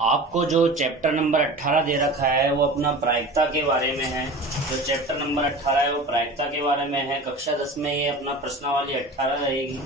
आपको जो chapter number 18 दे रखा है वो अपना प्रायिकता के बारे में है। जो चैप्टर नंबर 18 है वो प्रायिकता के बारे में है। कक्षा 10 में ये अपना प्रश्नावली 18 रहेगी।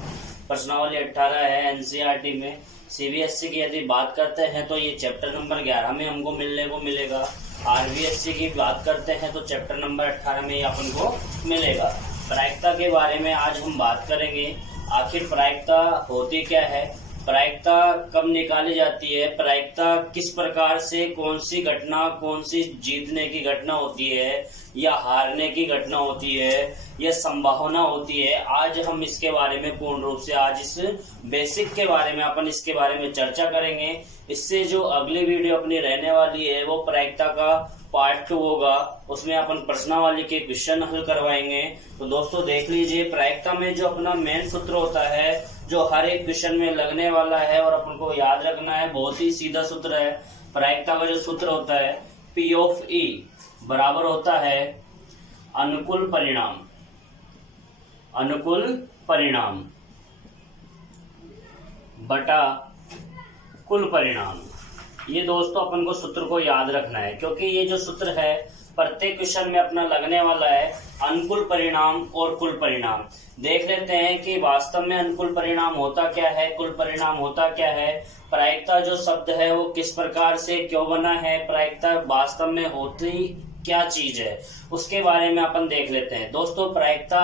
प्रश्नावली 18 है एनसीईआरटी में। सीबीएसई की यदि बात करते हैं तो ये चैप्टर नंबर 11 में हमको मिलने को मिलेगा। आरबीएसई की बात करते हैं तो चैप्टर नंबर 18 में ये अपन को मिलेगा। प्रायिकता के बारे में आज हम बात करेंगे। आखिर प्रायिकता होती क्या है, प्रायिकता कब निकाली जाती है, प्रायिकता किस प्रकार से, कौन सी घटना, कौन सी जीतने की घटना होती है या हारने की घटना होती है या संभावना होती है, आज हम इसके बारे में पूर्ण रूप से आज इस बेसिक के बारे में अपन इसके बारे में चर्चा करेंगे। इससे जो अगली वीडियो अपनी रहने वाली है वो प्रायिकता का पार्ट 2 होगा। उसमें अपन प्रश्नावली के क्वेश्चन हल करवाएंगे। तो दोस्तों देख लीजिए, प्रायिकता में जो अपना मेन सूत्र होता है जो हर एक क्वेश्चन में लगने वाला है और अपन को याद रखना है, बहुत ही सीधा सूत्र है। प्रायिकता का जो सूत्र होता है P ऑफ E बराबर होता है अनुकूल परिणाम, अनुकूल परिणाम बटा कुल परिणाम। ये दोस्तों अपन को सूत्र को याद रखना है, क्योंकि ये जो सूत्र है प्रत्येक क्वेश्चन में अपना लगने वाला है। अनुकूल परिणाम और कुल परिणाम देख लेते हैं कि वास्तव में अनुकूल परिणाम होता क्या है, कुल परिणाम होता क्या है, प्रायिकता जो शब्द है वो किस प्रकार से क्यों बना है, प्रायिकता वास्तव में होती क्या चीज है, उसके बारे में अपन देख लेते हैं। दोस्तों प्रायिकता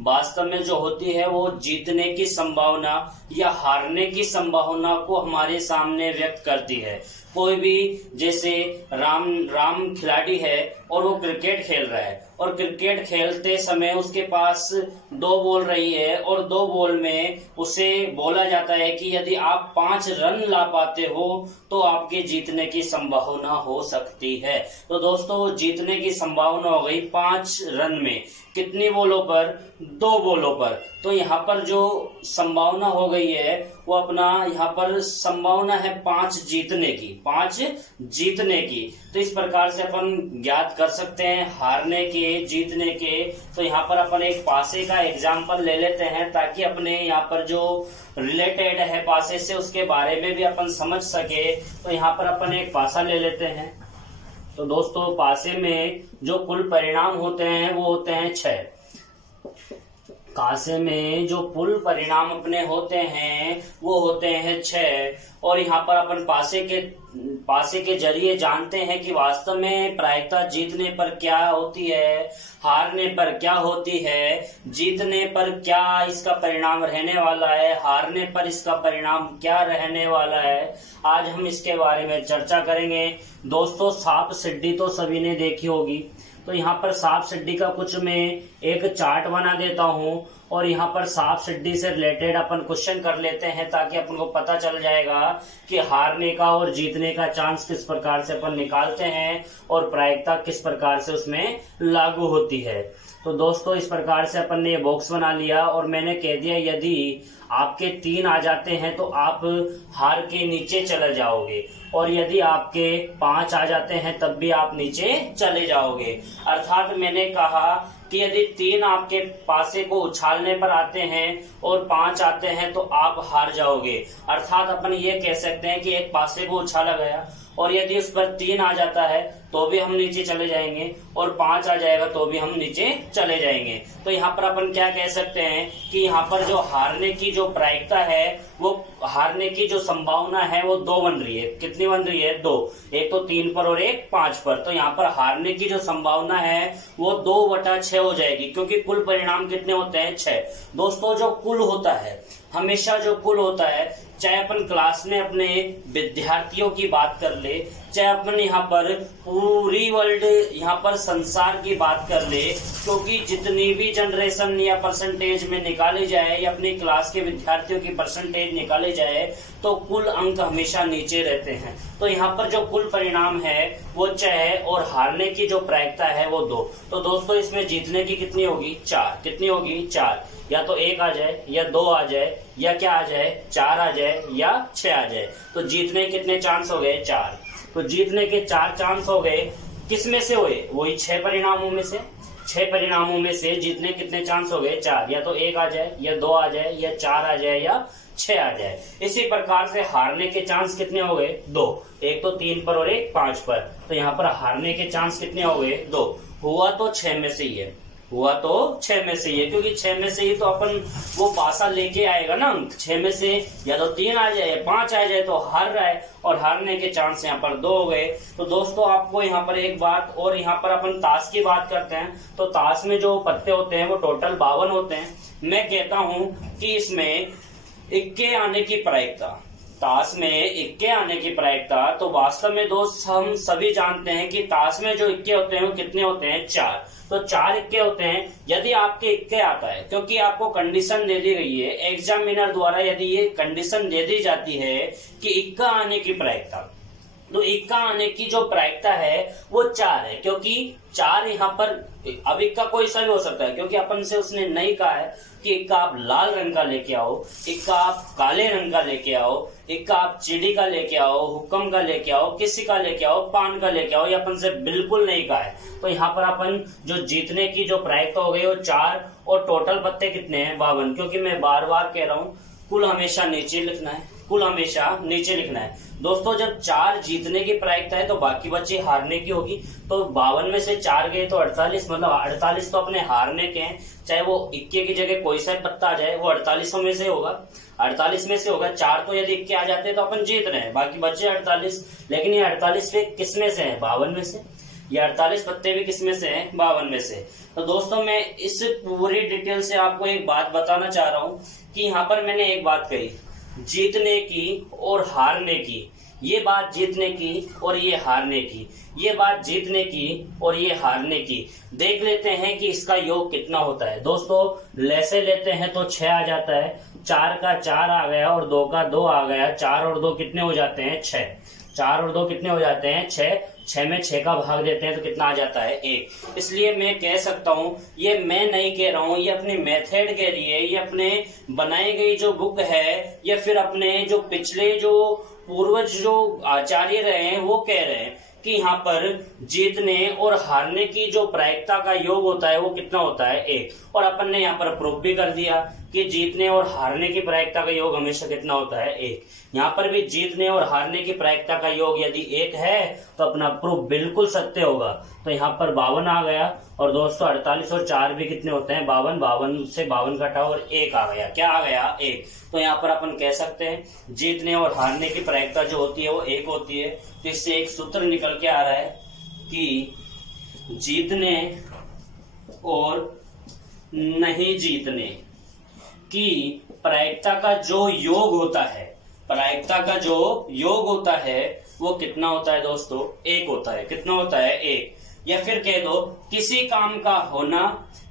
वास्तव में जो होती है वो जीतने की संभावना या हारने की संभावना को हमारे सामने व्यक्त करती है। कोई भी जैसे राम खिलाड़ी है और वो क्रिकेट खेल रहा है और क्रिकेट खेलते समय उसके पास 2 बॉल रही है और 2 बॉल में उसे बोला जाता है कि यदि आप 5 रन ला पाते हो तो आपके जीतने की संभावना हो सकती है। तो दोस्तों जीतने की संभावना हो गई 5 रन में, कितनी बॉलों पर, 2 बॉलों पर। तो यहाँ पर जो संभावना हो गई है वो अपना यहाँ पर संभावना है 5 जीतने की, 5 जीतने की। तो इस प्रकार से अपन ज्ञात कर सकते हैं हारने के, जीतने के। तो यहाँ पर अपन एक पासे का एग्जाम्पल ले लेते हैं ताकि अपने यहाँ पर जो रिलेटेड है पासे से उसके बारे में भी अपन समझ सके। तो यहाँ पर अपन एक पासा ले लेते हैं। तो दोस्तों पासे में जो कुल परिणाम होते हैं वो होते हैं 6। कासे में जो कुल परिणाम अपने होते हैं वो होते हैं 6। और यहाँ पर अपन पासे के जरिए जानते हैं कि वास्तव में प्रायिकता जीतने पर क्या होती है, हारने पर क्या होती है, जीतने पर क्या इसका परिणाम रहने वाला है, हारने पर इसका परिणाम क्या रहने वाला है। आज हम इसके बारे में चर्चा करेंगे। दोस्तों सांप सीढ़ी तो सभी ने देखी होगी। तो यहाँ पर सांप सीढ़ी का कुछ मैं एक चार्ट बना देता हूँ और यहाँ पर सांप सीढ़ी से रिलेटेड अपन क्वेश्चन कर लेते हैं ताकि अपन को पता चल जाएगा कि हारने का और जीतने का चांस किस प्रकार से अपन निकालते हैं और प्रायिकता किस प्रकार से उसमें लागू होती है। तो दोस्तों इस प्रकार से अपन ने ये बॉक्स बना लिया और मैंने कह दिया यदि आपके 3 आ जाते हैं तो आप हार के नीचे चले जाओगे और यदि आपके 5 आ जाते हैं तब भी आप नीचे चले जाओगे। अर्थात मैंने कहा कि यदि 3 आपके पासे को उछालने पर आते हैं और 5 आते हैं तो आप हार जाओगे। अर्थात अपन ये कह सकते हैं कि एक पासे को उछाला गया और यदि उस पर 3 आ जाता है तो भी हम नीचे चले जाएंगे और 5 आ जाएगा तो भी हम नीचे चले जाएंगे। तो यहाँ पर अपन क्या कह सकते हैं कि यहाँ पर जो हारने की जो प्रायिकता है वो हारने की जो संभावना है वो 2 बन रही है। कितनी बन रही है? 2। एक तो 3 पर और एक 5 पर। तो यहाँ पर हारने की जो संभावना है वो 2/6 हो जाएगी, क्योंकि कुल परिणाम कितने होते हैं? 6। दोस्तों जो कुल होता है, हमेशा जो कुल होता है, चाहे अपन क्लास में अपने विद्यार्थियों की बात कर ले, चाहे अपन यहाँ पर पूरी वर्ल्ड यहाँ पर संसार की बात कर ले, क्योंकि जितनी भी जनरेशन या परसेंटेज में निकाली जाए या अपनी क्लास के विद्यार्थियों की परसेंटेज निकाली जाए तो कुल अंक हमेशा नीचे रहते हैं। तो यहाँ पर जो कुल परिणाम है वो 6 और हारने की जो प्रायिकता है वो 2। तो दोस्तों इसमें जीतने की कितनी होगी? 4। कितनी होगी? 4। या तो 1 आ जाए या 2 आ जाए या क्या आ जाए? 4 आ जाए या 6 आ जाए। तो जीतने के कितने चांस हो गए? 4। तो जीतने के 4 चांस हो गए। किस में से हुए? वही 6 परिणामों में से। 6 परिणामों में से जीतने कितने चांस हो गए? 4। या तो 1 आ जाए या 2 आ जाए या 4 आ जाए या 6 आ जाए। इसी प्रकार से हारने के चांस कितने हो गए? 2। एक तो 3 पर और एक 5 पर, तो यहाँ पर हारने के चांस कितने हो गए? 2। हुआ तो 6 में से ही है, हुआ तो 6 में से ही है, क्योंकि 6 में से ही तो अपन वो पासा लेके आएगा ना अंक। 6 में से या तो 3 आ जाए या 5 आ जाए तो हार रहा है, और हारने के चांस यहाँ पर 2 हो गए। तो दोस्तों आपको यहाँ पर एक बात और, यहाँ पर अपन ताश की बात करते हैं तो ताश में जो पत्ते होते हैं वो टोटल 52 होते हैं। मैं कहता हूं कि इसमें इक्के आने की प्रायिकता, ताश में इक्के आने की प्रायिकता, तो वास्तव में दोस्त हम सभी जानते हैं कि ताश में जो इक्के होते हैं वो कितने होते हैं? 4। तो 4 इक्के होते हैं। यदि आपके इक्के आता है, क्योंकि आपको कंडीशन दे दी गई है एग्जामिनर द्वारा, यदि ये कंडीशन दे दी जाती है कि इक्का आने की प्रायिकता, तो इक्का आने की जो प्रायिकता है वो 4 है, क्योंकि 4 यहाँ पर, अब इक्का कोई सा भी हो सकता है, क्योंकि अपन से उसने नहीं कहा है कि इक्का आप लाल रंग का लेके आओ, इक्का आप काले रंग का लेके आओ, इक्का आप चिड़ी का लेके आओ, हुक्म का लेके आओ, किसी का लेके आओ, पान का लेके आओ, ये अपन से बिल्कुल नहीं कहा है। तो यहाँ पर अपन जो जीतने की जो प्रायिकता हो गई वो 4, और टोटल पत्ते कितने हैं? 52। क्योंकि मैं बार बार कह रहा हूँ कुल हमेशा नीचे लिखना है, कुल हमेशा नीचे लिखना है। दोस्तों जब 4 जीतने की प्रायिकता है तो बाकी बच्चे हारने की होगी, तो 52 में से 4 गए तो 48, मतलब 48 तो अपने हारने के हैं। चाहे वो इक्के की जगह कोई सा पत्ता आ जाए वो 48 में से होगा, 48 में से होगा। 4 तो यदि इक्के आ जाते हैं तो अपन जीत रहे हैं, बाकी बच्चे 48। लेकिन ये 48 पे किस में से है? 52 में से। ये 48 पत्ते भी किस में से हैं? 52 में से। तो दोस्तों मैं इस पूरी डिटेल से आपको एक बात बताना चाह रहा हूं कि यहाँ पर मैंने एक बात कही, जीतने की और हारने की, ये बात जीतने की और ये हारने की, ये बात जीतने की और ये हारने की। देख लेते हैं कि इसका योग कितना होता है। दोस्तों लैसे लेते हैं तो 6 आ जाता है, 4 का 4 आ गया और 2 का 2 आ गया, 4 और 2 कितने हो जाते हैं? 6। 4 और 2 कितने हो जाते हैं? 6। 6 में 6 का भाग देते हैं तो कितना आ जाता है? 1। इसलिए मैं कह सकता हूं, ये मैं नहीं कह रहा हूं, ये अपनी मेथड के लिए, ये अपने बनाई गई जो बुक है, या फिर अपने जो पिछले जो पूर्वज जो आचार्य रहे हैं वो कह रहे हैं कि यहाँ पर जीतने और हारने की जो प्रायिकता का योग होता है वो कितना होता है? 1। और अपन ने यहाँ पर प्रूफ भी कर दिया कि जीतने और हारने की प्रायिकता का योग हमेशा कितना होता है? 1। यहाँ पर भी जीतने और हारने की प्रायिकता का योग यदि 1 है तो अपना प्रूफ बिल्कुल सत्य होगा। तो यहाँ पर 52 आ गया, और दोस्तों 48 और 4 भी कितने होते हैं? 52। 52 से 52 घटाओ और 1 आ गया। क्या आ गया? 1। तो यहाँ पर अपन कह सकते हैं जीतने और हारने की प्रायिकता जो होती है वो 1 होती है। तो इससे एक सूत्र निकल के आ रहा है कि जीतने और नहीं जीतने की प्रायिकता का जो योग होता है, प्रायिकता का जो योग होता है वो कितना होता है दोस्तों? 1 होता है। कितना होता है? 1। या फिर कह दो किसी काम का होना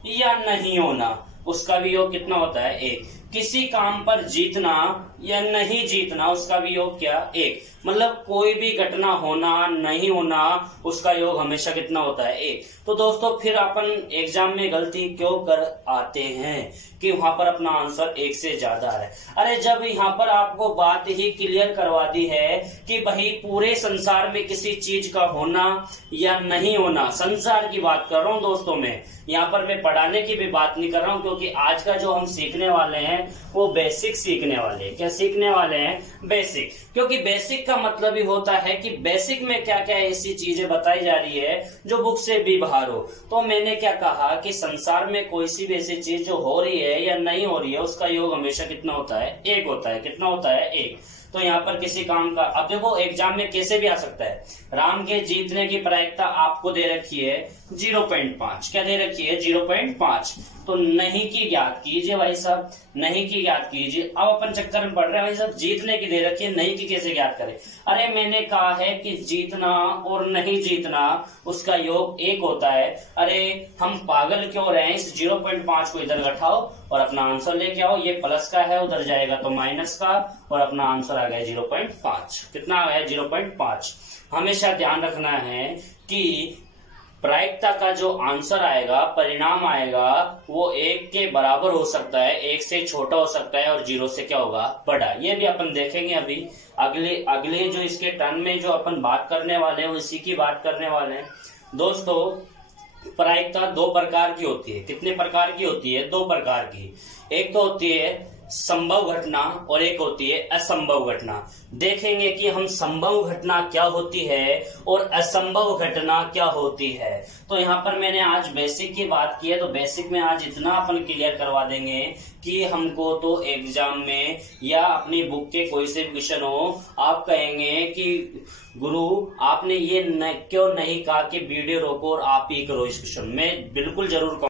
या नहीं होना, उसका भी योग कितना होता है? 1। किसी काम पर जीतना या नहीं जीतना, उसका भी योग क्या? 1। मतलब कोई भी घटना होना नहीं होना, उसका योग हमेशा कितना होता है? 1। तो दोस्तों फिर अपन एग्जाम में गलती क्यों कर आते हैं कि वहां पर अपना आंसर 1 से ज्यादा है? अरे जब यहाँ पर आपको बात ही क्लियर करवा दी है कि भाई पूरे संसार में किसी चीज का होना या नहीं होना, संसार की बात कर रहा हूं दोस्तों मैं, यहाँ पर मैं पढ़ाने की भी बात नहीं कर रहा हूं, क्योंकि आज का जो हम सीखने वाले हैं वो बेसिक सीखने वाले हैं। क्या सीखने वाले हैं? बेसिक। क्योंकि बेसिक का मतलब ही होता है कि बेसिक में क्या क्या ऐसी चीजें बताई जा रही है जो बुक से भी बाहर हो। तो मैंने क्या कहा कि संसार में कोई सी भी ऐसी चीज जो हो रही है या नहीं हो रही है, उसका योग हमेशा कितना होता है? 1 होता है। कितना होता है? 1। तो यहाँ पर किसी काम का, अब देखो एग्जाम में कैसे भी आ सकता है। राम के जीतने की प्रायिकता आपको दे रखी है 0.5। क्या दे रखी है? 0.5। तो नहीं की ज्ञात कीजिए भाई साहब, नहीं की ज्ञात कीजिए। अब अपन चक्कर में पड़ रहे हैं भाई साहब, जीतने की दे रखी है, नहीं की कैसे ज्ञात करें? अरे मैंने कहा है कि जीतना और नहीं जीतना उसका योग 1 होता है। अरे हम पागल क्यों रहे हैं? इस 0.5 को इधर घटाओ और अपना आंसर लेके आओ। ये प्लस का है, उधर जाएगा तो माइनस का, और अपना आंसर आ गया 0.5। कितना आ गया? 0.5। हमेशा ध्यान रखना है कि प्रायिकता का जो आंसर आएगा, परिणाम आएगा, वो 1 के बराबर हो सकता है, 1 से छोटा हो सकता है, और 0 से क्या होगा? बड़ा। ये भी अपन देखेंगे अभी अगले जो इसके टर्न में जो अपन बात करने वाले हैं इसी की बात करने वाले हैं। दोस्तों प्रायिकता 2 प्रकार की होती है। कितने प्रकार की होती है? 2 प्रकार की। एक तो होती है संभव घटना और एक होती है असंभव घटना। देखेंगे कि हम संभव घटना क्या होती है और असंभव घटना क्या होती है। तो यहाँ पर मैंने आज बेसिक की बात की है, तो बेसिक में आज इतना अपन क्लियर करवा देंगे कि हमको तो एग्जाम में या अपनी बुक के कोई से क्वेश्चन हो, आप कहेंगे कि गुरु आपने ये क्यों नहीं कहा कि वीडियो रोको और आप ही करो इस क्वेश्चन में। बिल्कुल जरूर कहूँ।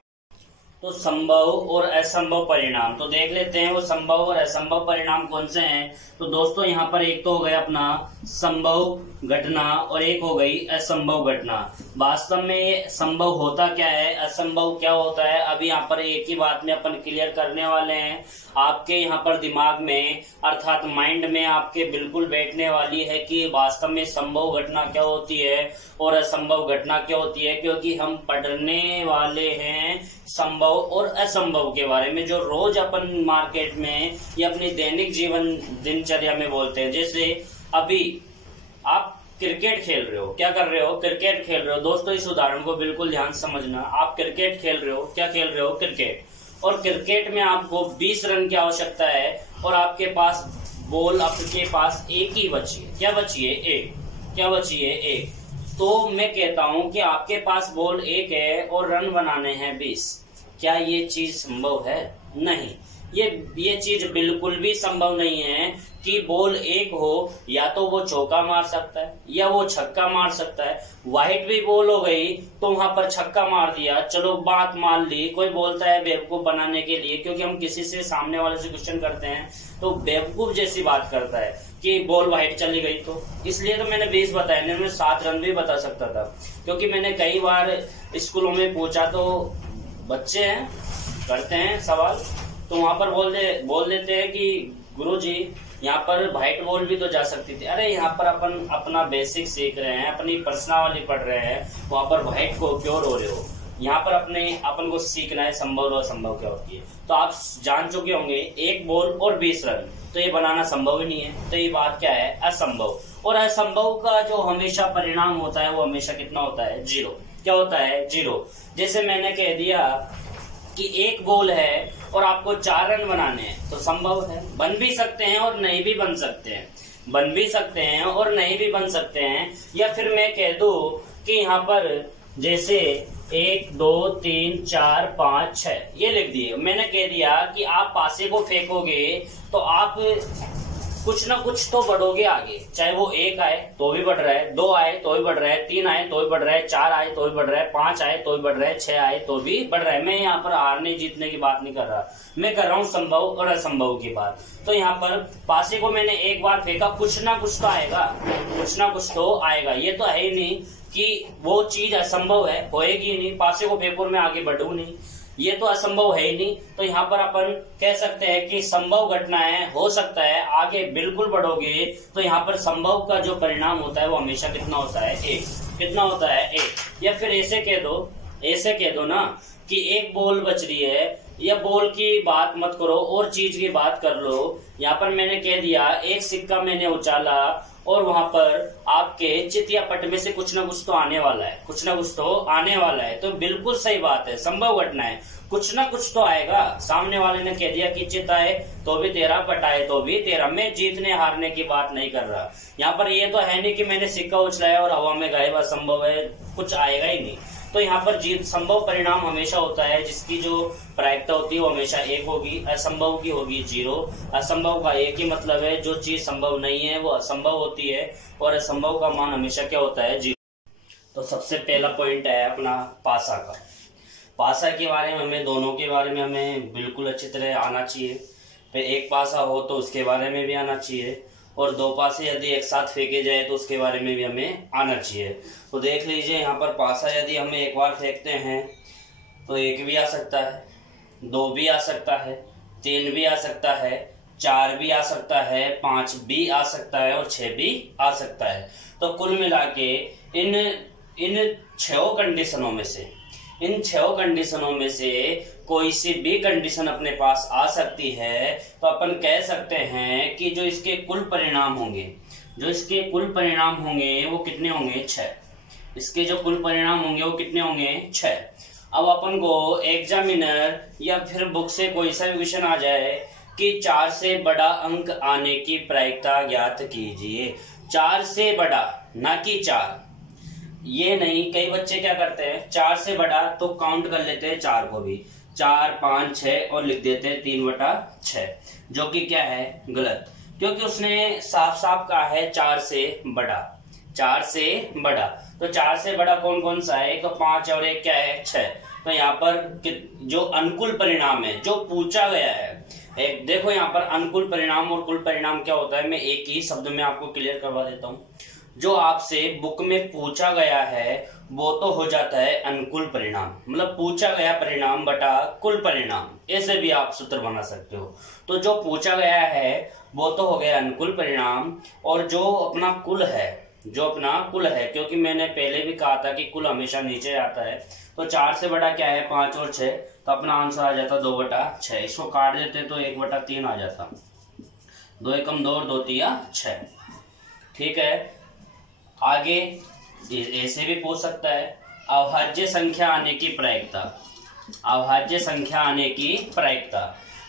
तो संभव और असंभव परिणाम तो देख लेते हैं, वो संभव और असंभव परिणाम कौन से हैं। तो दोस्तों यहाँ पर एक तो हो गया अपना संभव घटना और एक हो गई असंभव घटना। वास्तव में ये संभव होता क्या है, असंभव क्या होता है, अभी यहाँ पर एक ही बात में अपन क्लियर करने वाले हैं। आपके यहाँ पर दिमाग में अर्थात माइंड में आपके बिल्कुल बैठने वाली है कि वास्तव में संभव घटना क्या होती है और असंभव घटना क्या होती है, क्योंकि हम पढ़ने वाले हैं संभव और असंभव के बारे में, जो रोज अपन मार्केट में या अपनी दैनिक जीवन दिनचर्या में बोलते हैं। जैसे अभी आप क्रिकेट खेल रहे हो, क्या कर रहे हो, क्रिकेट खेल रहे हो। दोस्तों इस उदाहरण को बिल्कुल ध्यान से समझना। आप क्रिकेट खेल रहे हो, क्या खेल रहे हो, क्रिकेट, और क्रिकेट में आपको 20 रन की आवश्यकता है और आपके पास बॉल आपके पास एक ही बची है। क्या बची है, एक। क्या बची है, एक। तो मैं कहता हूं कि आपके पास बॉल एक है और रन बनाने हैं 20। क्या ये चीज संभव है? नहीं, ये चीज बिल्कुल भी संभव नहीं है कि बॉल एक हो, या तो वो चौका मार सकता है या वो छक्का मार सकता है। वाइट भी बॉल हो गई तो वहां पर छक्का मार दिया, चलो बात मान ली। कोई बोलता है बेवकूफ बनाने के लिए, क्योंकि हम किसी से सामने वाले से क्वेश्चन करते हैं तो बेवकूफ जैसी बात करता है कि बॉल वाइट चली गई। तो इसलिए तो मैंने 20 बताया, नहीं मैं 7 रन भी बता सकता था, क्योंकि मैंने कई बार स्कूलों में पूछा तो बच्चे हैं करते हैं सवाल, तो वहां पर बोल देते हैं कि गुरुजी यहाँ पर व्हाइट बॉल भी तो जा सकती थी। अरे यहाँ पर अपन अपना बेसिक सीख रहे हैं, अपनी प्रश्नावली पढ़ रहे हैं, वहां पर व्हाइट को क्यों रो रहे हो। यहाँ पर अपन को सीखना है संभव और असंभव क्या होती है। तो आप जान चुके होंगे एक बॉल और 20 रन, तो ये बनाना संभव ही नहीं है। तो ये बात क्या है, असंभव। और असंभव का जो हमेशा परिणाम होता है वो हमेशा कितना होता है, 0। क्या होता है, 0। जैसे मैंने कह दिया कि एक बॉल है और आपको 4 रन बनाने हैं, तो संभव है, बन भी सकते हैं और नहीं भी बन सकते हैं, बन भी सकते हैं और नहीं भी बन सकते हैं। या फिर मैं कह दूं कि यहाँ पर जैसे 1 2 3 4 5 6 ये लिख दिए, मैंने कह दिया कि आप पासे को फेंकोगे तो आप कुछ ना कुछ तो बढ़ोगे आगे, चाहे वो 1 आए तो भी बढ़ रहा है, 2 आए तो भी बढ़ रहा है, 3 आए तो भी बढ़ रहा है, 4 आए तो भी बढ़ रहा है, 5 आए तो भी बढ़ रहा है, 6 आए तो भी बढ़ रहा है। मैं यहाँ पर हारने जीतने की बात नहीं कर रहा, मैं कर रहा हूँ संभव और असंभव की बात। तो यहाँ पर पासे को मैंने एक बार फेंका, कुछ ना कुछ तो आएगा, कुछ ना कुछ तो आएगा। ये तो है ही नहीं कि वो चीज असंभव है, होएगी ही नहीं। पासे को फेंको मैं आगे बढ़ू नहीं, ये तो असंभव है ही नहीं। तो यहाँ पर अपन कह सकते हैं कि संभव घटनाएं हो सकता है, आगे बिल्कुल बढ़ोगे तो यहाँ पर संभव का जो परिणाम होता है वो हमेशा कितना होता है, 1। कितना होता है, 1। या फिर ऐसे कह दो ना कि एक बॉल बच रही है, या बॉल की बात मत करो और चीज की बात कर लो। यहाँ पर मैंने कह दिया एक सिक्का मैंने उछाला और वहां पर आपके चित या पट में से कुछ ना कुछ तो आने वाला है, कुछ ना कुछ तो आने वाला है। तो बिल्कुल सही बात है, संभव घटना है, कुछ ना कुछ तो आएगा। सामने वाले ने कह दिया कि चित आए तो भी तेरा, पट आए तो भी तेरा। मैं जीतने हारने की बात नहीं कर रहा यहाँ पर। ये तो है नहीं कि मैंने सिक्का उछलाया और हवा में गायब, असंभव है, कुछ आएगा ही नहीं। तो यहाँ पर जीत संभव परिणाम हमेशा होता है जिसकी जो प्रायिकता होती है वो हमेशा 1 होगी, असंभव की होगी 0। असंभव का एक ही मतलब है, जो चीज संभव नहीं है वो असंभव होती है, और असंभव का मान हमेशा क्या होता है, 0। तो सबसे पहला पॉइंट है अपना पासा का। पासा के बारे में हमें, दोनों के बारे में हमें बिल्कुल अच्छी तरह आना चाहिए। फिर एक पासा हो तो उसके बारे में भी आना चाहिए, और 2 पासे यदि एक साथ फेंके जाए तो उसके बारे में भी हमें आना चाहिए। तो देख लीजिए यहाँ पर पासा यदि हमें एक बार फेंकते हैं तो 1 भी आ सकता है, 2 भी आ सकता है, 3 भी आ सकता है, 4 भी आ सकता है, 5 भी आ सकता है और 6 भी आ सकता है। तो कुल मिला के इन 6 कंडीशनों में से कोई सी भी कंडीशन अपने पास आ सकती है। तो अपन कह सकते हैं कि जो इसके कुल परिणाम होंगे वो कितने होंगे, 6। इसके जो कुल परिणाम होंगे वो कितने होंगे, 6। अब अपन को एग्जामिनर या फिर बुक से कोई सा भी क्वेश्चन आ जाए कि 4 से बड़ा अंक आने की प्रायिकता ज्ञात कीजिए। 4 से बड़ा, ना कि 4। ये नहीं, कई बच्चे क्या करते हैं 4 से बड़ा तो काउंट कर लेते हैं 4 को भी, 4, 5, 6 और लिख देते हैं 3/6, जो कि क्या है गलत, क्योंकि उसने साफ साफ कहा है 4 से बड़ा, 4 से बड़ा। तो 4 से बड़ा कौन कौन सा है, एक तो 5 और एक क्या है 6। तो यहाँ पर जो अनुकूल परिणाम है जो पूछा गया है, एक देखो यहाँ पर अनुकूल परिणाम और कुल परिणाम क्या होता है, मैं एक ही शब्द में आपको क्लियर करवा देता हूँ। जो आपसे बुक में पूछा गया है वो तो हो जाता है अनुकूल परिणाम, मतलब पूछा गया परिणाम बटा कुल परिणाम, ऐसे भी आप सूत्र बना सकते हो। तो जो पूछा गया है वो तो हो गया अनुकूल परिणाम, और जो अपना कुल है, जो अपना कुल है, क्योंकि मैंने पहले भी कहा था कि कुल हमेशा नीचे आता है, तो 4 से बड़ा क्या है 5 और 6, तो अपना आंसर आ जाता 2/6। इसको काट देते तो 1/3 आ जाता, 2 एकम 2 और 2 तिया 6। ठीक है, आगे ऐसे भी पूछ सकता है अभाज्य संख्या आने की प्रायिकता, अभाज्य संख्या आने की प्रायिकता।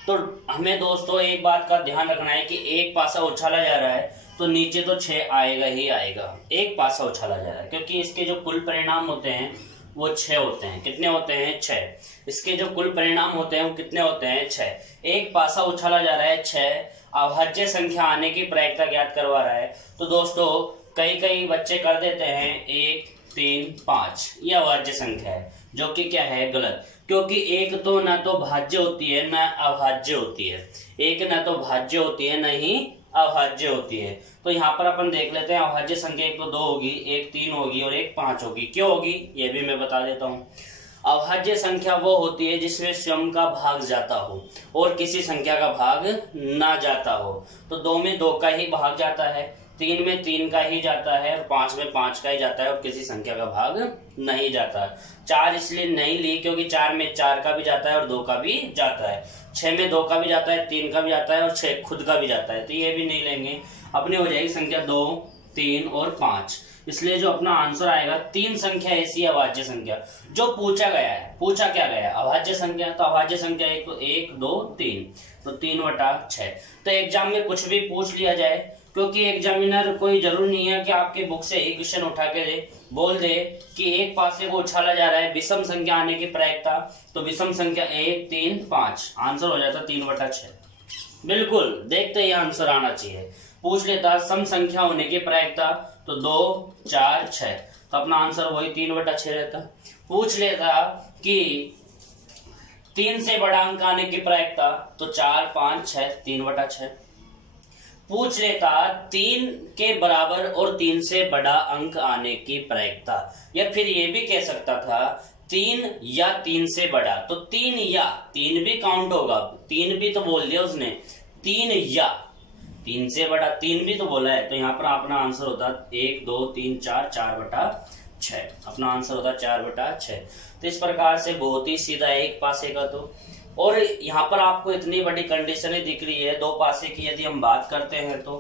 तो हमें दोस्तों एक बात का ध्यान रखना है कि एक पासा उछाला जा रहा है तो नीचे तो 6 आएगा ही आएगा, एक पासा उछाला जा रहा है, क्योंकि इसके जो कुल परिणाम होते हैं वो 6 होते हैं। कितने होते हैं 6। इसके जो कुल परिणाम होते हैं वो कितने होते हैं 6। एक पासा उछाला जा रहा है 6, अभाज्य संख्या आने की प्रायिकता ज्ञात करवा रहा है। तो दोस्तों कई बच्चे कर देते हैं 1, 3, 5, ये अभाज्य संख्या है, जो कि क्या है गलत, क्योंकि एक तो ना तो भाज्य होती है ना अभाज्य होती है, एक ना तो भाज्य होती है ना ही अभाज्य होती है। तो यहाँ पर अपन देख लेते हैं अभाज्य संख्या एक तो 2 होगी, एक 3 होगी और एक 5 होगी। क्यों होगी ये भी मैं बता देता हूँ। अभाज्य संख्या वो होती है जिसमें स्वयं का भाग जाता हो और किसी संख्या का भाग ना जाता हो। तो 2 में 2 का ही भाग जाता है, 3 में 3 का ही जाता है और 5 में 5 का ही जाता है और किसी संख्या का भाग नहीं जाता। 4 इसलिए नहीं ली क्योंकि 4 में 4 का भी जाता है और 2 का भी जाता है, 6 में 2 का भी जाता है, 3 का भी जाता है और 6 खुद का भी जाता है, तो ये भी नहीं लेंगे। अपनी हो जाएगी संख्या 2, 3 और 5। इसलिए जो अपना आंसर आएगा 3 संख्या ऐसी अभाज्य संख्या जो पूछा गया है। पूछा क्या गया है अभाज्य संख्या, तो अभाज्य संख्या एक तो 1, 2, 3, तो 3/6। तो एग्जाम में कुछ भी पूछ लिया जाए, क्योंकि एग्जामिनर कोई जरूर नहीं है कि आपके बुक से एक क्वेश्चन उठा के बोल दे कि एक पासे को उछाला जा रहा है विषम संख्या आने की प्रायिकता, तो विषम संख्या 1, 3, 5, आंसर हो जाता 3/6। बिल्कुल देखते ही आंसर आना चाहिए। पूछ लेता सम संख्या होने की प्रायिकता, तो 2, 4, 6, तो अपना आंसर वही 3/6 रहता। पूछ लेता कि 3 से बड़ा अंक आने की प्रायिकता, तो 4, 5, 6, 3/6। पूछ लेता 3 के बराबर और 3 से बड़ा अंक आने की प्रायिकता, या फिर ये भी कह सकता था 3 या 3 से बड़ा, तो 3 या 3 भी काउंट होगा, 3 भी तो बोल दिया उसने, 3 या 3 से बड़ा 3 भी तो बोला है। तो यहाँ पर अपना आंसर होता 1, 2, 3, 4, 4/6, अपना आंसर होता 4/6। तो इस प्रकार से बहुत ही सीधा है एक पासे का। तो और यहाँ पर आपको इतनी बड़ी कंडीशनें दिख रही है 2 पासे की, यदि हम बात करते हैं तो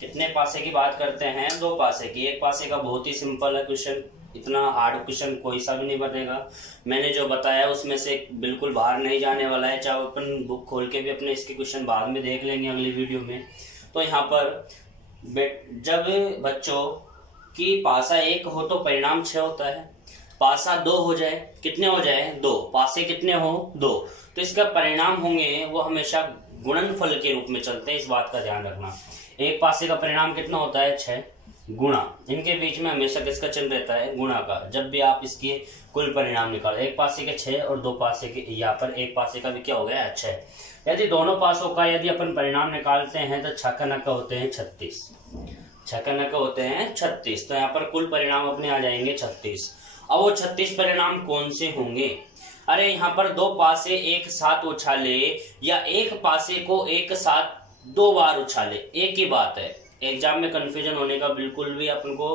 कितने पासे की बात करते हैं 2 पासे की। एक पासे का बहुत ही सिंपल है क्वेश्चन, इतना हार्ड क्वेश्चन कोई सा भी नहीं बनेगा। मैंने जो बताया उसमें से बिल्कुल बाहर नहीं जाने वाला है, चाहे अपन बुक खोल के भी अपने इसके क्वेश्चन बाद में देख लेंगे अगली वीडियो में। तो यहाँ पर जब बच्चों की पासा 1 हो तो परिणाम 6 होता है, पासा 2 हो जाए, कितने हो जाए 2, पासे कितने हो 2, तो इसका परिणाम होंगे वो हमेशा गुणनफल के रूप में चलते हैं, इस बात का ध्यान रखना। एक पासे का परिणाम कितना होता है 6, गुणा, इनके बीच में हमेशा किसका चिन्ह रहता है गुणा का, जब भी आप इसके कुल परिणाम निकालो। एक पासे के 6 और 2 पासे के, यहाँ पर एक पासे का भी क्या हो गया 6। यदि दोनों पासों का यदि अपन परिणाम निकालते हैं तो 6 का नक्का होते हैं 36, 6 का नक्का होते हैं 36। तो यहाँ पर कुल परिणाम अपने आ जाएंगे 36। अब वो 36 परिणाम कौन से होंगे? अरे यहाँ पर 2 पासे एक साथ उछाले या एक पासे को एक साथ 2 बार उछाले, एक ही बात है। एग्जाम में कंफ्यूजन होने का बिल्कुल भी अपन को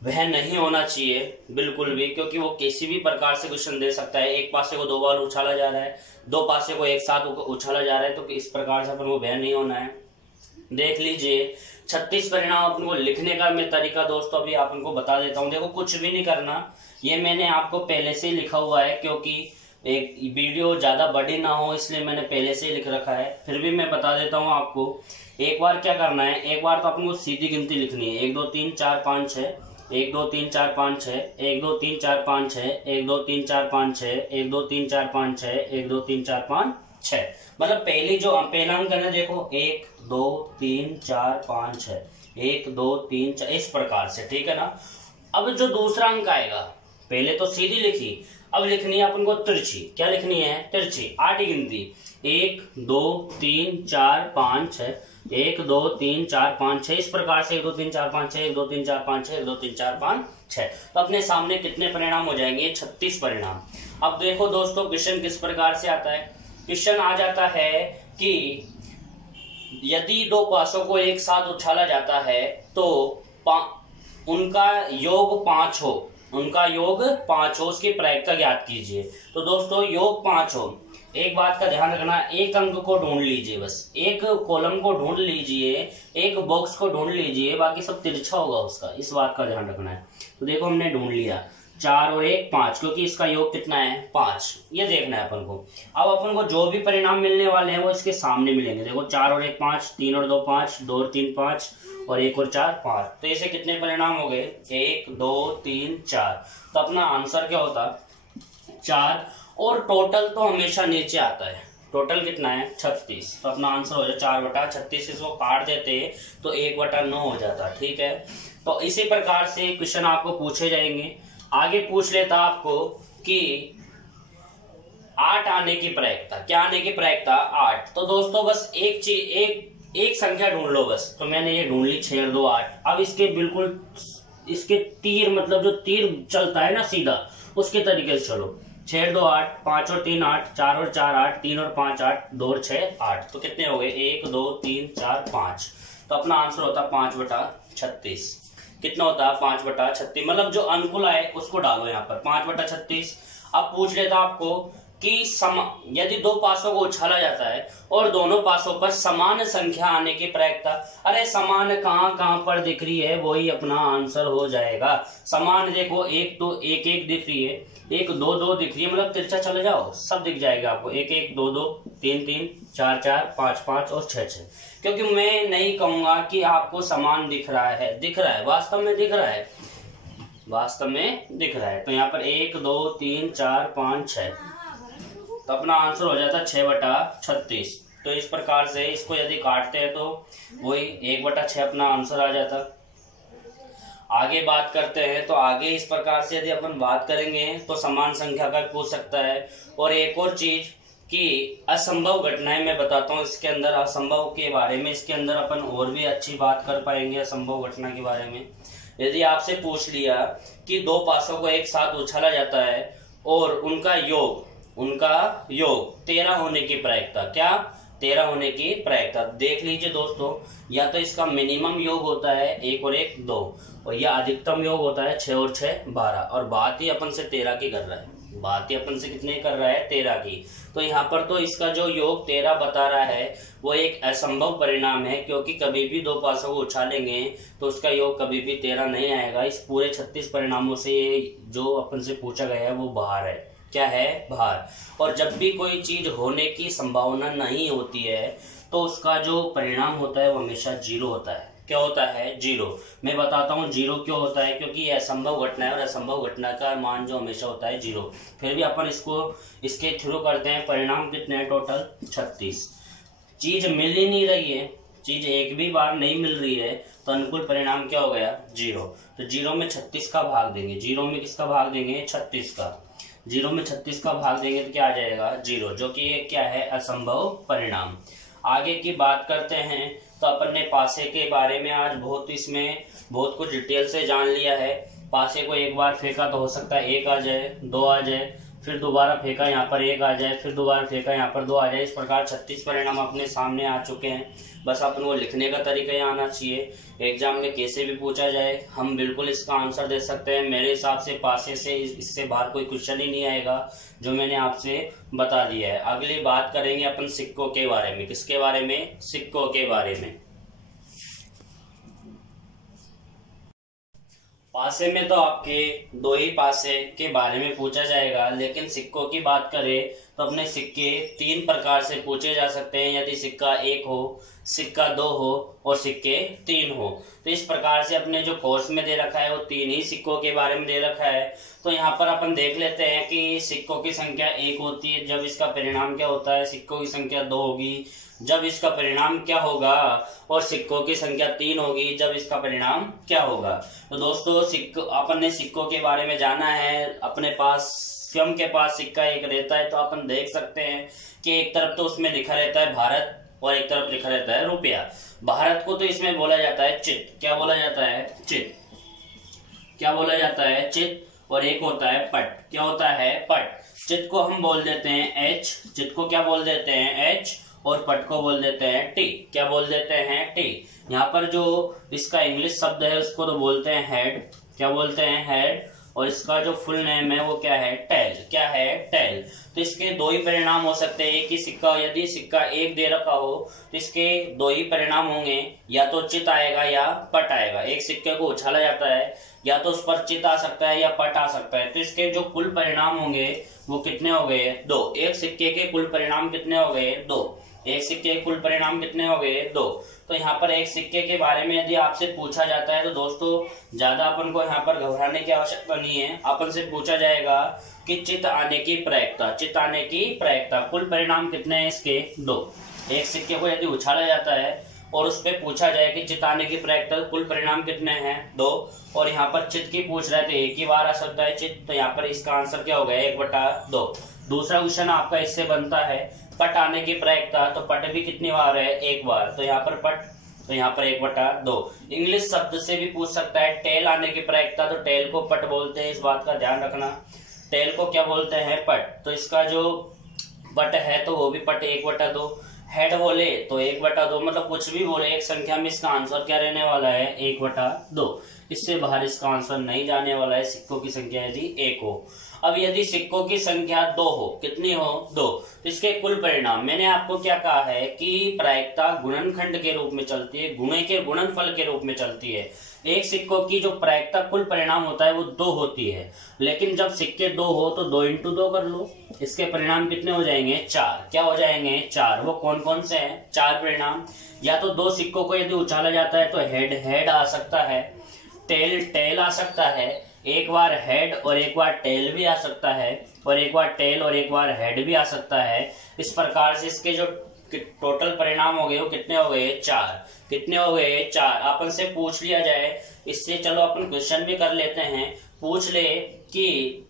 वह नहीं होना चाहिए, बिल्कुल भी, क्योंकि वो किसी भी प्रकार से क्वेश्चन दे सकता है। एक पासे को 2 बार उछाला जा रहा है, 2 पासे को एक साथ उछाला जा रहा है, तो इस प्रकार से अपन को वह नहीं होना है। देख लीजिए 36 परिणाम अपन को लिखने का मैं तरीका दोस्तों अभी अपन को बता देता हूँ। देखो कुछ भी नहीं करना, ये मैंने आपको पहले से ही लिखा हुआ है, क्योंकि एक वीडियो ज़्यादा बड़ी ना हो इसलिए मैंने पहले से ही लिख रखा है, फिर भी मैं बता देता हूँ आपको। एक बार क्या करना है, एक बार तो अपन को सीधी गिनती लिखनी है, 1 2 3 4 5 6, 1 2 3 4 5 6, 1 2 3 4 5 6, 1 2 3 4 5 6, 1 2 3 4 5 6, 1 2 3 4 5 6। मतलब पहला अंक है ना, देखो 1 2 3 4 5 6, 1 2 3 4, इस प्रकार से, ठीक है ना। अब जो दूसरा अंक आएगा, पहले तो सीधी लिखी, अब लिखनी है अपन को तिरछी। क्या लिखनी है? तिरछी। 8 की गिनती, 1 2 3 4 5 6, 1 2 3 4 5 6, इस प्रकार से 1 2 3 4 5 6, 1 2 3 4 5 6, 1 2 3 4 5 6। तो अपने सामने कितने परिणाम हो जाएंगे? 36 परिणाम। अब देखो दोस्तों, क्वेश्चन किस प्रकार से आता है। क्वेश्चन आ जाता है कि यदि दो पासों को एक साथ उछाला जाता है तो उनका योग 5 हो, उनका योग 5 हो, उसकी प्रायिकता ज्ञात कीजिए। तो दोस्तों योग 5 हो, एक बात का ध्यान रखना, एक अंक को ढूंढ लीजिए, बस एक कॉलम को ढूंढ लीजिए, एक बॉक्स को ढूंढ लीजिए, बाकी सब तिरछा होगा उसका, इस बात का ध्यान रखना है। तो देखो हमने ढूंढ लिया 4 और 1 5, क्योंकि इसका योग कितना है? 5, ये देखना है अपन को। अब अपन को जो भी परिणाम मिलने वाले हैं वो इसके सामने मिलेंगे। देखो 4 और 1 5, 3 और 2 5, 2 और 3 5, और 1 और 4 5। तो ऐसे कितने परिणाम हो गए? 1 2 3 4। तो अपना आंसर क्या होता? 4। और टोटल तो हमेशा नीचे आता है, टोटल कितना है? 36। तो अपना आंसर हो जाए 4/36। इसको काट देते तो 1/9 हो जाता, ठीक है। तो इसी प्रकार से क्वेश्चन आपको पूछे जाएंगे। आगे पूछ लेता आपको कि 8 आने की प्रायिकता। क्या आने की प्रायिकता? 8। तो दोस्तों बस एक चीज, एक संख्या ढूंढ लो बस। तो मैंने ये ढूंढ ली 6 और 2 8। अब इसके बिल्कुल इसके तीर, मतलब जो तीर चलता है ना सीधा, उसके तरीके से चलो। 6 और 2 8, 5 और 3 8, 4 और 4 8, 3 और 5 8, 2 और 6 8। तो कितने हो गए? 1 2 3 4 5। तो अपना आंसर होता 5/36। कितना होता है? 5/36। मतलब जो अनुकूल आए उसको डालो यहाँ पर, 5/36। अब पूछ लेता आपको कि यदि दो पासों को उछाला जाता है और दोनों पासों पर समान संख्या आने की प्रायिकता। अरे समान कहाँ पर दिख रही है? वही अपना आंसर हो जाएगा। समान देखो, एक तो 1 1 दिख रही है, 1 2 2 दिख रही है, मतलब तिरछा चले जाओ सब दिख जाएगा आपको। 1 1 2 2 3 3 4 4 5 5 और 6 6। क्योंकि मैं नहीं कहूंगा कि आपको समान दिख रहा है, दिख रहा है, वास्तव में दिख रहा है, वास्तव में दिख रहा है। तो यहाँ पर 1 2 3 4 5 6। तो अपना आंसर हो जाता 6/36। तो इस प्रकार से इसको यदि काटते हैं तो वही 1/6 अपना आंसर आ जाता। आगे बात करते हैं। तो आगे इस प्रकार से यदि अपन बात करेंगे तो समान संख्या का पूछ सकता है। और एक और चीज कि असंभव घटनाएं मैं बताता हूँ इसके अंदर, असंभव के बारे में इसके अंदर अपन और भी अच्छी बात कर पाएंगे असंभव घटना के बारे में। यदि आपसे पूछ लिया कि दो पासों को एक साथ उछाला जाता है और उनका योग 13 होने की प्रायिकता। क्या? 13 होने की प्रायिकता। देख लीजिए दोस्तों, या तो इसका मिनिमम योग होता है 1 और 1 2, और या अधिकतम योग होता है 6 और 6 12। और बात ही अपन से 13 की कर रहा है, बात ही अपन से कितने कर रहा है? 13 की। तो यहाँ पर तो इसका जो योग 13 बता रहा है वो एक असंभव परिणाम है, क्योंकि कभी भी दो पासों को उछालेंगे तो उसका योग कभी भी 13 नहीं आएगा। इस पूरे 36 परिणामों से जो अपन से पूछा गया है वो बाहर है। क्या है? बाहर। और जब भी कोई चीज होने की संभावना नहीं होती है तो उसका जो परिणाम होता है वो हमेशा 0 होता है। क्या होता है? 0। मैं बताता हूँ 0 क्यों होता है, क्योंकि ये असंभव घटना है और असंभव घटना का मान जो हमेशा होता है 0। फिर भी अपन इसको इसके थ्रू करते हैं। परिणाम कितने हैं? टोटल 36। चीज मिल ही नहीं रही है, चीज एक भी बार नहीं मिल रही है, तो अनुकूल परिणाम क्या हो गया? 0। तो 0 में 36 का भाग देंगे। 0 में किसका भाग देंगे? 36 का। 0 में 36 का भाग देंगे तो क्या आ जाएगा? 0, जो कि ये क्या है? असंभव परिणाम। आगे की बात करते हैं। तो अपन ने पासे के बारे में आज बहुत कुछ डिटेल से जान लिया है। पासे को एक बार फेंका तो हो सकता है 1 आ जाए, 2 आ जाए, फिर दोबारा फेंका यहाँ पर 1 आ जाए, फिर दोबारा फेंका यहाँ पर 2 आ जाए। इस प्रकार 36 परिणाम अपने सामने आ चुके हैं। बस अपन को लिखने का तरीका ही आना चाहिए। एग्जाम में कैसे भी पूछा जाए हम बिल्कुल इसका आंसर दे सकते हैं। मेरे हिसाब से पासे से इससे बाहर कोई क्वेश्चन ही नहीं आएगा, जो मैंने आपसे बता दिया है। अगली बात करेंगे अपन सिक्कों के बारे में। किसके बारे में? सिक्कों के बारे में। पासे में तो आपके दो ही पासे के बारे में पूछा जाएगा, लेकिन सिक्कों की बात करें तो अपने सिक्के तीन प्रकार से पूछे जा सकते हैं। यदि सिक्का एक हो, सिक्का दो हो और सिक्के तीन हो। तो इस प्रकार से अपने जो कोर्स में दे रखा है वो तीन ही सिक्कों के बारे में दे रखा है। तो यहाँ पर अपन देख लेते हैं कि सिक्कों की संख्या एक होती है जब इसका परिणाम क्या होता है, सिक्कों की संख्या दो होगी जब इसका परिणाम क्या होगा, और सिक्कों की संख्या तीन होगी जब इसका परिणाम क्या होगा। तो दोस्तों अपन ने सिक्कों के बारे में जाना है। अपने पास स्वयं के पास सिक्का एक रहता है तो अपन देख सकते हैं कि एक तरफ तो उसमें लिखा रहता है भारत और एक तरफ लिखा रहता है रुपया। भारत को तो इसमें बोला जाता है चित। क्या बोला जाता है? चित। क्या बोला जाता है? चित। और एक होता है पट। क्या होता है? पट। चित को हम बोल देते हैं एच। चित को क्या बोल देते हैं? एच। और पट को बोल देते हैं टी। क्या बोल देते हैं? टी। यहाँ पर जो इसका इंग्लिश शब्द है उसको तो बोलते हैं हेड। क्या बोलते हैं? हेड। और इसका जो फुल नेम है वो क्या है? टेल। क्या है? टेल। तो इसके दो ही परिणाम हो सकते हैं। एक ही सिक्का, यदि सिक्का एक दे रखा हो तो इसके दो ही परिणाम होंगे, या तो चित आएगा या पट आएगा। एक सिक्के को उछाला जाता है, या तो उस पर चित आ सकता है या पट आ सकता है। तो इसके जो कुल परिणाम होंगे वो कितने हो गए? दो। एक सिक्के के कुल परिणाम कितने हो गए? दो। एक सिक्के के कुल परिणाम कितने हो गए? दो। तो यहाँ पर एक सिक्के के बारे में यदि आपसे पूछा जाता है तो दोस्तों ज्यादा अपन को यहाँ पर घबराने की आवश्यकता नहीं है। अपन से पूछा जाएगा कि चित आने की प्रायिकता। चित आने की प्रायिकता। कुल परिणाम कितने हैं इसके? दो। एक सिक्के को यदि उछाला जाता है और उस पर पूछा जाए कि चित आने की प्रायिकता, कुल परिणाम कितने हैं? दो। और यहाँ पर चित की पूछ रहा है तो एक ही बार आ सकता है चित। तो यहाँ पर इसका आंसर क्या हो गया? 1/2। दूसरा क्वेश्चन आपका इससे बनता है पट आने की प्रायिकता। तो पट भी कितनी बार है? एक बार। तो यहाँ पर पट, तो यहाँ पर 1/2। इंग्लिश शब्द से भी पूछ सकता है टेल आने की प्रायिकता। तो टेल को पट बोलते हैं, इस बात का ध्यान रखना। टेल को क्या बोलते हैं? पट। तो इसका जो पट है तो वो भी पट 1/2। हेड बोले तो 1/2, मतलब कुछ भी बोले एक संख्या में इसका आंसर क्या रहने वाला है? 1/2। इससे बाहर इसका आंसर नहीं जाने वाला है सिक्कों की संख्या यदि एक हो। अब यदि सिक्कों की संख्या दो हो, कितनी हो? दो। तो इसके कुल परिणाम, मैंने आपको क्या कहा है कि प्रायिकता गुणनखंड के रूप में चलती है, गुणे के गुणनफल के रूप में चलती है। एक सिक्कों की जो प्रायिकता कुल परिणाम होता है वो दो होती है, लेकिन जब सिक्के दो हो तो 2 × 2 कर लो। इसके परिणाम कितने हो जाएंगे? 4। क्या हो जाएंगे? 4। वो कौन कौन से हैं 4 परिणाम? या तो दो सिक्कों को यदि उछाला जाता है तो हेड हेड आ सकता है, टेल टेल आ सकता है, एक बार हेड और एक बार टेल भी आ सकता है, और एक बार टेल और एक बार हेड भी आ सकता है। इस प्रकार से इसके जो टोटल परिणाम हो गए वो कितने हो गए? 4। कितने हो गए? 4। अपन से पूछ लिया जाए, इससे चलो अपन क्वेश्चन भी कर लेते हैं। पूछ ले कि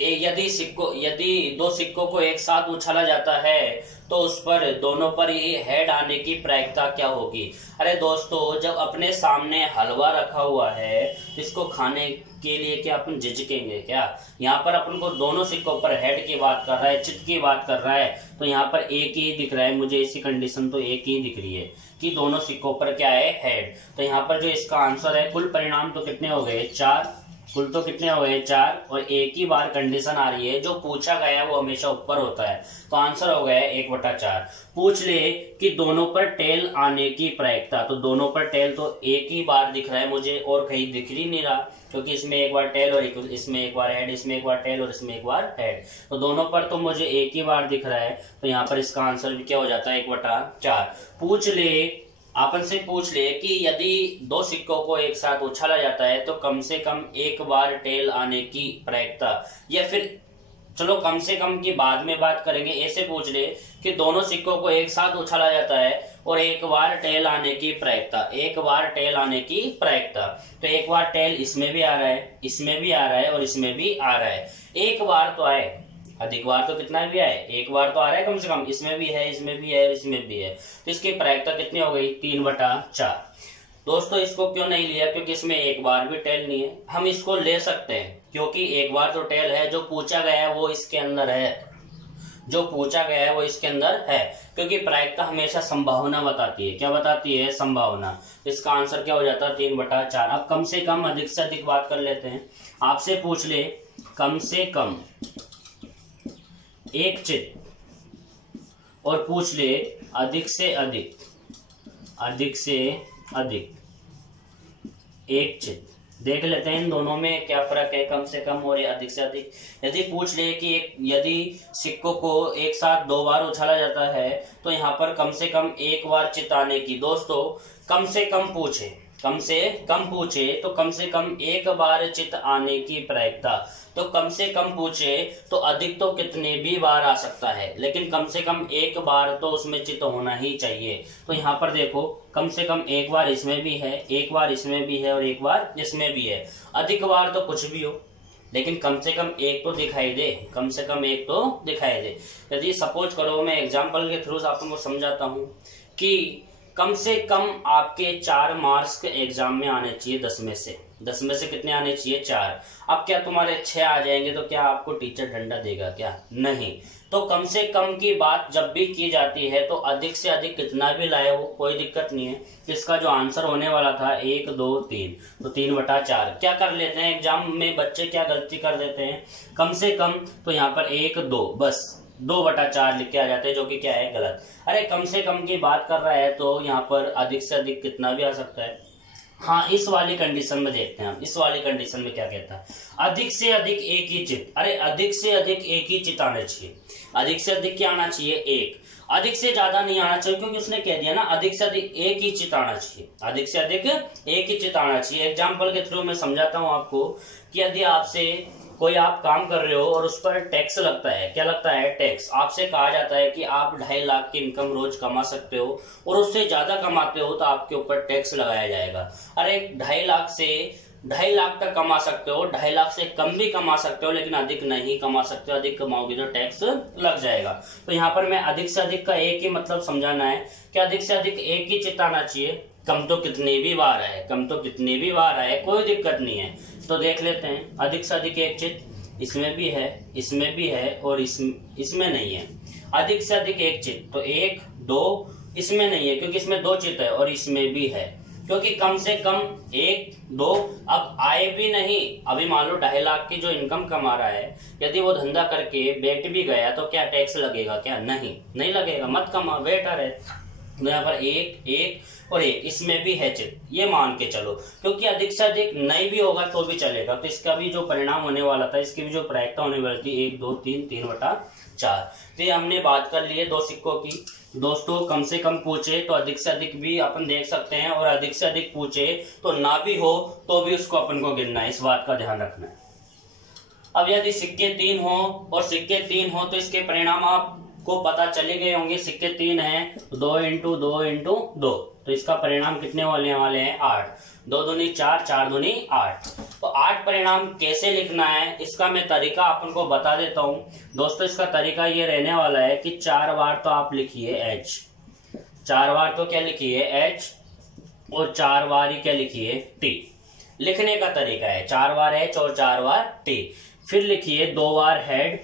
यदि दो सिक्कों को एक साथ उछाला जाता है तो उस पर दोनों पर ही हेड आने की प्रायिकता क्या होगी? अरे दोस्तों, जब अपने सामने हलवा रखा हुआ है इसको खाने के लिए क्या अपन झिझकेंगे क्या? यहाँ पर अपन को दोनों सिक्कों पर हेड की बात कर रहा है, चित की बात कर रहा है, तो यहाँ पर एक ही दिख रहा है मुझे। इसी कंडीशन तो एक ही दिख रही है कि दोनों सिक्कों पर क्या है? हेड। तो यहाँ पर जो इसका आंसर है, कुल परिणाम तो कितने हो गए? 4। कुल तो कितने हो गए? 4। और एक ही बार कंडीशन आ रही है, जो पूछा गया है वो हमेशा ऊपर होता है, तो आंसर हो गया 1/4। पूछ ले कि दोनों पर टेल आने की प्रायिकता। तो दोनों पर टेल तो एक ही बार दिख रहा है मुझे, और कहीं दिख ही नहीं रहा, क्योंकि इसमें एक बार टेल और इसमें एक बार हेड, इसमें एक बार टेल और इसमें एक बार हेड। तो दोनों पर तो मुझे एक ही बार दिख रहा है, तो यहाँ पर इसका आंसर भी क्या हो जाता है? 1/4। पूछ ले, आपन से पूछ ले कि यदि दो सिक्कों को एक साथ उछाला जाता है तो कम से कम एक बार टेल आने की प्रायिकता, या फिर चलो कम से कम की बाद में बात करेंगे। ऐसे पूछ ले कि दोनों सिक्कों को एक साथ उछाला जाता है और एक बार टेल आने की प्रायिकता, एक बार टेल आने की प्रायिकता। तो एक बार टेल इसमें भी आ रहा है, इसमें भी आ रहा है और इसमें भी आ रहा है। एक बार तो आए, अधिक बार तो कितना भी आए, एक बार तो आ रहा है कम से कम, इसमें भी है, इसमें भी है, इसमें भी है। तो इसकी प्रायिकता कितनी हो गई? 3/4। दोस्तों इसको क्यों नहीं लिया? क्योंकि इसमें एक बार भी टेल नहीं है। हम इसको ले सकते हैं क्योंकि एक बार तो टेल है, जो पूछा गया है वो इसके अंदर है, जो पूछा गया है वो इसके अंदर है, क्योंकि प्रायिकता हमेशा संभावना बताती है। क्या बताती है? संभावना। इसका आंसर क्या हो जाता है? 3/4। अब कम से कम अधिक से अधिक बात कर लेते हैं। आपसे पूछ ले कम से कम एक चित, और पूछ ले अधिक से अधिक, अधिक से अधिक एक चित। देख लेते हैं इन दोनों में क्या फर्क है, कम से कम और अधिक से अधिक। यदि पूछ ले कि यदि सिक्कों को एक साथ 2 बार उछाला जाता है तो यहाँ पर कम से कम 1 बार चित आने की, दोस्तों कम से कम पूछे तो कम से कम 1 बार चित आने की प्रायिकता, तो कम से कम पूछे तो अधिक तो कितने भी बार आ सकता है, लेकिन कम से कम 1 बार तो उसमें चित होना ही चाहिए। तो यहाँ पर देखो कम से कम 1 बार इसमें भी है, 1 बार इसमें भी है और 1 बार इसमें भी है। अधिक बार तो कुछ भी हो, लेकिन कम से कम 1 तो दिखाई दे, कम से कम 1 तो दिखाई दे। यदि सपोज करो, मैं एग्जाम्पल के थ्रू आपको समझाता हूँ कि कम से कम आपके 4 मार्क्स एग्जाम में आने चाहिए 10 में से कितने आने चाहिए? 4। अब क्या तुम्हारे 6 आ जाएंगे तो क्या आपको टीचर डंडा देगा क्या? नहीं। तो कम से कम की बात जब भी की जाती है तो अधिक से अधिक कितना भी लाए हो कोई दिक्कत नहीं है। इसका जो आंसर होने वाला था 1 2 3, तो 3/4। क्या कर लेते हैं एग्जाम में बच्चे, क्या गलती कर देते हैं, कम से कम तो यहाँ पर 1 2 बस 2/4 लिख के आ जाते हैं, जो कि क्या है गलत। अरे कम से कम की बात कर रहा है तो यहाँ पर अधिक से अधिक कितना भी आ सकता है। हाँ, इस वाली कंडीशन में देखते हैं हम, इस वाली कंडीशन में क्या कहता है, अधिक से अधिक 1 ही चित। अरे अधिक से अधिक 1 ही चित आना चाहिए। अधिक से अधिक क्या आना चाहिए? 1। अधिक से ज्यादा नहीं आना चाहिए, क्योंकि उसने कह दिया ना अधिक से अधिक 1 ही चित आना चाहिए। अधिक से अधिक 1 ही चित आना चाहिए। एग्जाम्पल के थ्रू मैं समझाता हूँ आपको कि यदि आपसे कोई आप काम कर रहे हो और उस पर टैक्स लगता है, क्या लगता है? टैक्स। आपसे कहा जाता है कि आप 2.5 लाख की इनकम रोज कमा सकते हो और उससे ज्यादा कमाते हो तो आपके ऊपर टैक्स लगाया जाएगा। अरे 2.5 लाख से 2.5 लाख तक कमा सकते हो, 2.5 लाख से कम भी कमा सकते हो, लेकिन अधिक नहीं कमा सकते हो। अधिक कमाओगे तो टैक्स लग जाएगा। तो यहाँ पर मैं अधिक से अधिक का एक ही मतलब समझाना है कि अधिक से अधिक 1 ही चित आना चाहिए। कम तो कितने भी बार आए, कोई दिक्कत नहीं है। तो देख लेते हैं, अधिक से अधिक 1 चित इसमें भी है और इसमें नहीं है। अधिक से अधिक 1 चित तो 1 2 इसमें नहीं है, क्योंकि इसमें 2 चित है, और इसमें भी है, क्योंकि कम से कम 1 2 अब आए भी नहीं। अभी मान लो 2.5 लाख की जो इनकम कमा रहा है, यदि वो धंधा करके बैठ भी गया तो क्या टैक्स लगेगा? क्या नहीं लगेगा, मत कमा, बैठा रहे। तो यहाँ पर 1 1 और 1 इसमें भी है चित, ये मान के चलो, क्योंकि अधिक से अधिक नहीं भी होगा तो भी चलेगा। तो इसका भी जो परिणाम होने वाला था, इसकी भी जो प्रायिकता होने वाली थी 1 2 3 3/4। तो ये हमने बात कर ली है 2 सिक्कों की। दोस्तों कम से कम पूछे तो अधिक से अधिक भी अपन देख सकते हैं, और अधिक से अधिक पूछे तो ना भी हो तो भी उसको अपन को गिनना है, इस बात का ध्यान रखना है। अब यदि सिक्के 3 हो तो इसके परिणाम आपको पता चले गए होंगे। सिक्के 3 है, 2 × 2 × 2, तो इसका परिणाम कितने वाले हैं? 8। 2 दूनी 4, 4 दूनी 8। तो 8 परिणाम कैसे लिखना है, इसका मैं तरीका अपन को बता देता हूं। दोस्तों इसका तरीका ये रहने वाला है कि 4 बार तो आप लिखिए H, 4 बार तो क्या लिखिए H, और 4 बार ही क्या लिखिए T। लिखने का तरीका है 4 बार H और 4 बार T। फिर लिखिए 2 बार हेड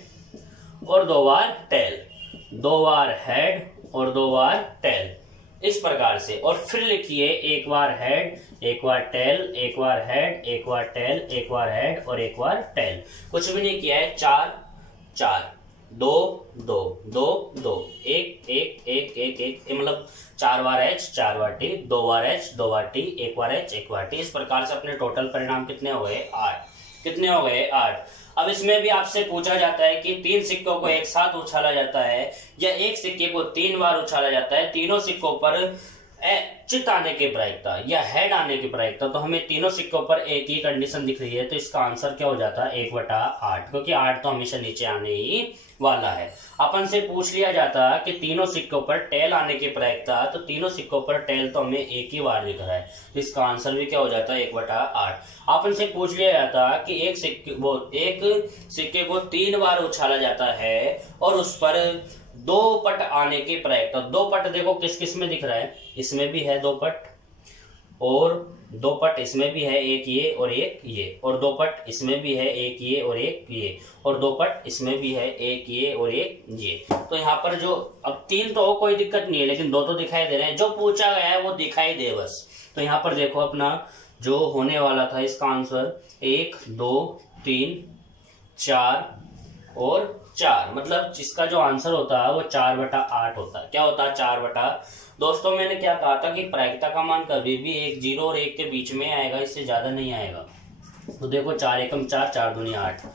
और 2 बार टेल, 2 बार हेड और 2 बार टेल, इस प्रकार से। और फिर लिखिए 1 बार हेड, 1 बार टेल, 1 बार हेड, 1 बार टेल, 1 बार हेड और 1 बार टेल। कुछ भी नहीं किया है, 4 4 2 2 2 2 1 1 1 1 1, मतलब 4 बार H 4 बार T, 2 बार H 2 बार T, 1 बार H 1 बार T। इस प्रकार से अपने टोटल परिणाम कितने हो गए? 8। कितने हो गए? 8। अब इसमें भी आपसे पूछा जाता है कि 3 सिक्कों को एक साथ उछाला जाता है या 1 सिक्के को 3 बार उछाला जाता है, तीनों सिक्कों पर चित आने की प्रायिकता या हेड आने की प्रायिकता। तो हमें तीनों सिक्कों पर एक ही कंडीशन दिख रही है, तो इसका आंसर क्या हो जाता है? 1/8, क्योंकि 8 तो हमेशा नीचे आने ही वाला है। अपन से पूछ लिया जाता कि तीनों सिक्कों पर टेल आने की प्रायिकता, तो तीनों सिक्कों पर टेल तो हमें एक ही बार दिख रहा है, तो इसका आंसर भी क्या हो जाता है? 1/8। अपन से पूछ लिया जाता कि एक सिक्के को 3 बार उछाला जाता है और उस पर 2 पट आने की प्रायिकता। 2 पट देखो किस किस में दिख रहा है, इसमें भी है 2 पट, और 2 पट इसमें भी है, एक ये और एक ये, और 2 पट इसमें भी है, एक ये और एक ये, और 2 पट इसमें भी है, एक ये और एक ये। तो यहाँ पर जो अब 3 तो कोई दिक्कत नहीं है, लेकिन 2 तो दिखाई दे रहे हैं, जो पूछा गया है वो दिखाई दे बस। तो यहाँ पर देखो अपना जो होने वाला था इसका आंसर 1 2 3 4 और 4, मतलब जिसका जो आंसर होता है वो 4/8 होता है। क्या होता है? 4/8। दोस्तों मैंने क्या कहा था कि प्रायिकता का मान कभी भी 1 0 और 1 के बीच में आएगा, इससे ज्यादा नहीं आएगा। तो देखो 4 एकम 4, 4 दूनी 8,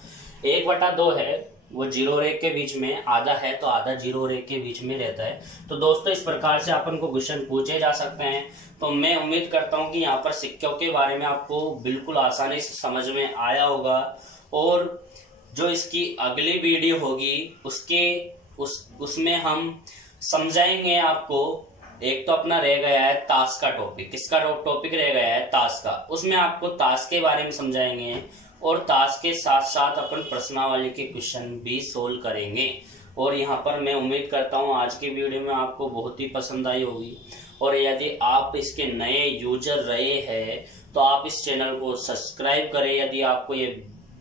1/2 है वो जीरो रेख के बीच में, आधा है तो आधा जीरो रेख के बीच में रहता है। तो दोस्तों इस प्रकार से अपन को क्वेश्चन पूछे जा सकते हैं। तो मैं उम्मीद करता हूं कि यहाँ पर सिक्कों के बारे में आपको बिल्कुल आसानी से समझ में आया होगा। और जो इसकी अगली वीडियो होगी उसमें हम समझाएंगे आपको। एक तो अपना रह गया है ताश का टॉपिक, किसका टॉपिक रह गया है, ताश का। उसमें आपको ताश के बारे में समझाएंगे और ताश के साथ साथ अपन प्रश्नावली के क्वेश्चन भी सोल्व करेंगे। और यहाँ पर मैं उम्मीद करता हूँ आज की वीडियो में आपको बहुत ही पसंद आई होगी। और यदि आप इसके नए यूजर रहे हैं तो आप इस चैनल को सब्सक्राइब करें यदि आपको ये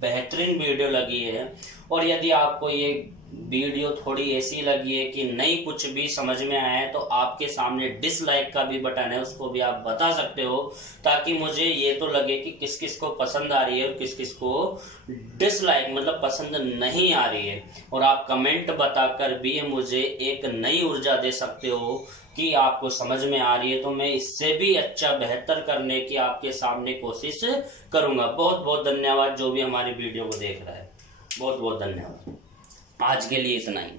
बेहतरीन वीडियो लगी है। और यदि आपको ये वीडियो थोड़ी ऐसी लगी है कि नहीं कुछ भी समझ में आया है तो आपके सामने डिसलाइक का भी बटन है, उसको भी आप बता सकते हो, ताकि मुझे ये तो लगे कि किस किस को पसंद आ रही है और किस किस को डिसलाइक मतलब पसंद नहीं आ रही है। और आप कमेंट बताकर भी मुझे एक नई ऊर्जा दे सकते हो कि आपको समझ में आ रही है। तो मैं इससे भी अच्छा बेहतर करने की आपके सामने कोशिश करूंगा। बहुत बहुत धन्यवाद जो भी हमारी वीडियो को देख रहा है, बहुत बहुत धन्यवाद। आज के लिए इतना ही।